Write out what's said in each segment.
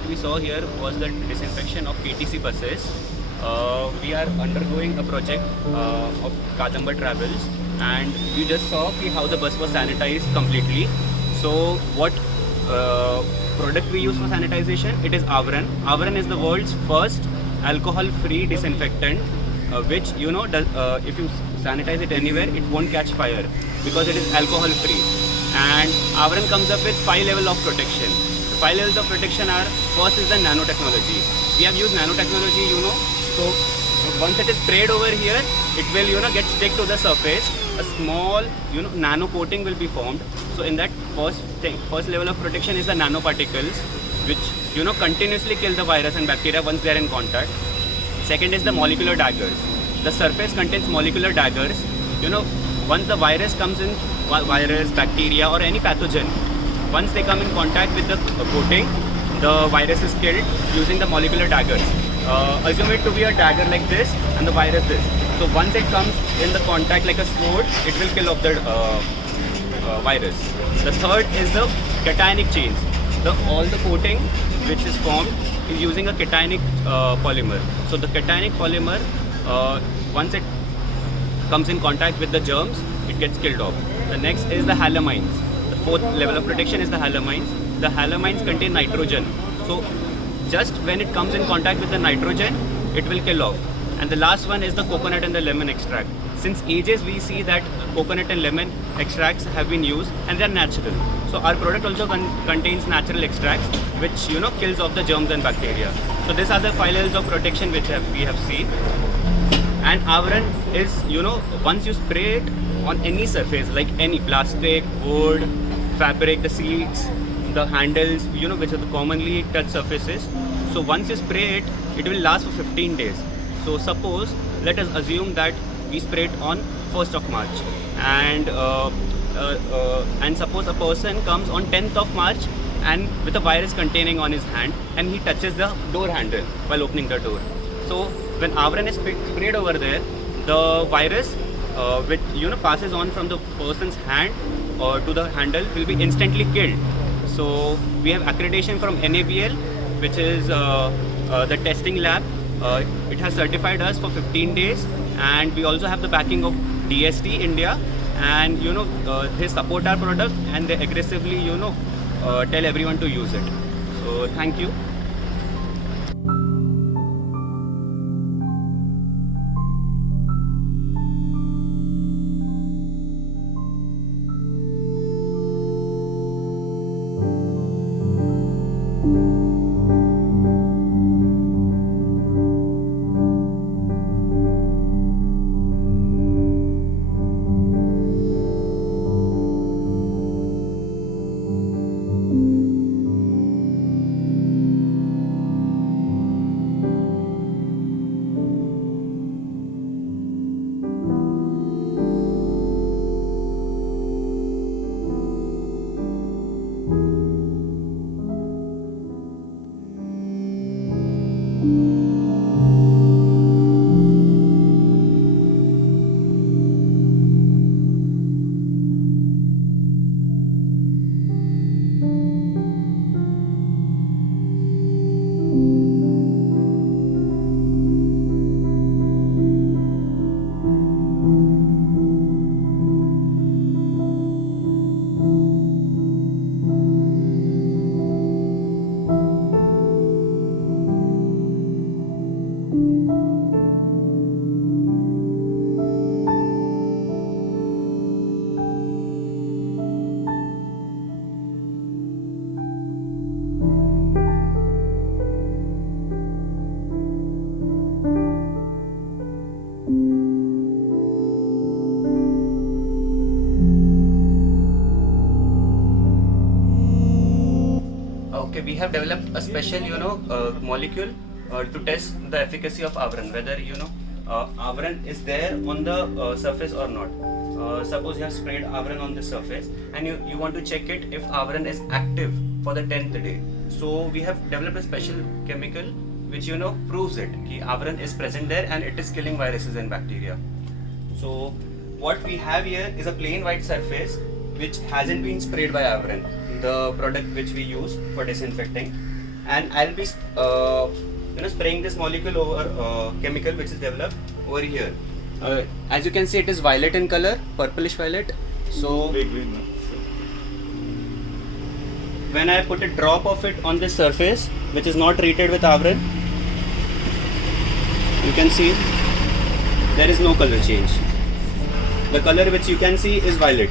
what we saw here was the disinfection of KTC buses. We are undergoing a project of Kadamba Travels, and you just saw how the bus was sanitized completely. So what product we use for sanitization? It is Avran. Avran is the world's first alcohol-free disinfectant, which if you sanitize it anywhere, it won't catch fire because it is alcohol-free. And Avran comes up with 5 levels of protection. The 5 levels of protection are: first is the nanotechnology. We have used nanotechnology, so once it is sprayed over here, it will get stick to the surface. A small nano coating will be formed. So in that first level of protection is the nanoparticles, which continuously kill the virus and bacteria once they are in contact. Second is the molecular daggers. The surface contains molecular daggers. Once the virus comes in, virus, bacteria or any pathogen, once they come in contact with the coating, the virus is killed using the molecular daggers. Assume it to be a dagger like this and the virus this. So once it comes in the contact like a sword, it will kill off the virus. The third is the cationic chains. All the coating which is formed is using a cationic polymer. So the cationic polymer, once it comes in contact with the germs, it gets killed off. The next is the halamines. The fourth level of protection is the halamines. The halamines contain nitrogen. So just when it comes in contact with the nitrogen, it will kill off. And the last one is the coconut and the lemon extract. Since ages we see that coconut and lemon extracts have been used and they are natural. So our product also contains natural extracts which kills off the germs and bacteria. So these are the 5 levels of protection which we have seen. And Avran is, once you spray it on any surface, like any plastic, wood, fabric, the seats, the handles, which are the commonly touched surfaces. So once you spray it, it will last for 15 days. So suppose, let us assume that we spray it on 1st of March, and suppose a person comes on 10th of March and with a virus containing on his hand, and he touches the door handle while opening the door. So when Avran is sprayed over there, the virus which passes on from the person's hand to the handle will be instantly killed. So we have accreditation from NABL, which is the testing lab. It has certified us for 15 days, and we also have the backing of DST India, and they support our product and they aggressively tell everyone to use it. So thank you. Okay, we have developed a special, molecule to test the efficacy of Avran, whether Avran is there on the surface or not. Suppose you have sprayed Avran on the surface and you want to check it if Avran is active for the 10th day. So we have developed a special chemical which proves it. Ki Avran is present there and it is killing viruses and bacteria. So what we have here is a plain white surface which hasn't been sprayed by Avran, the product which we use for disinfecting. and I'll be spraying this molecule over chemical which is developed over here. As you can see, it is violet in color, purplish violet. So when I put a drop of it on this surface which is not treated with Avron, you can see there is no color change. The color which you can see is violet.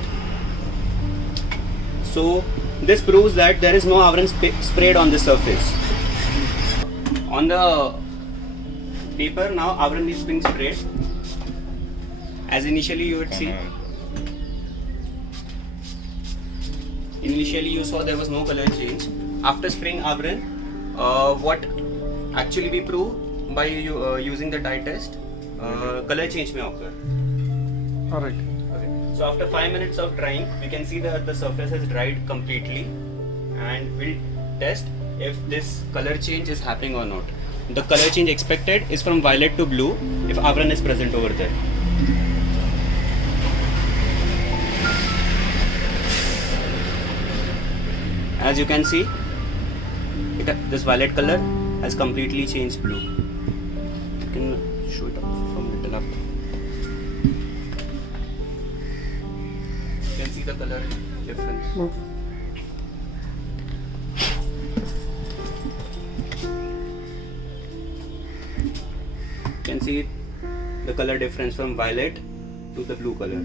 So this proves that there is no Avron sprayed on this surface. On the paper now Avron is being sprayed. As initially you would see, initially you saw there was no color change. After spraying Avron, what actually we prove by using the dye test, color change may occur. Alright. Okay. So after 5 minutes of drying, we can see that the surface has dried completely, and we'll test if this color change is happening or not. The color change expected is from violet to blue if Avron is present over there. As you can see, this violet color has completely changed blue. You can show it up from little up. You can see the color difference. You can see the color difference from violet to the blue color.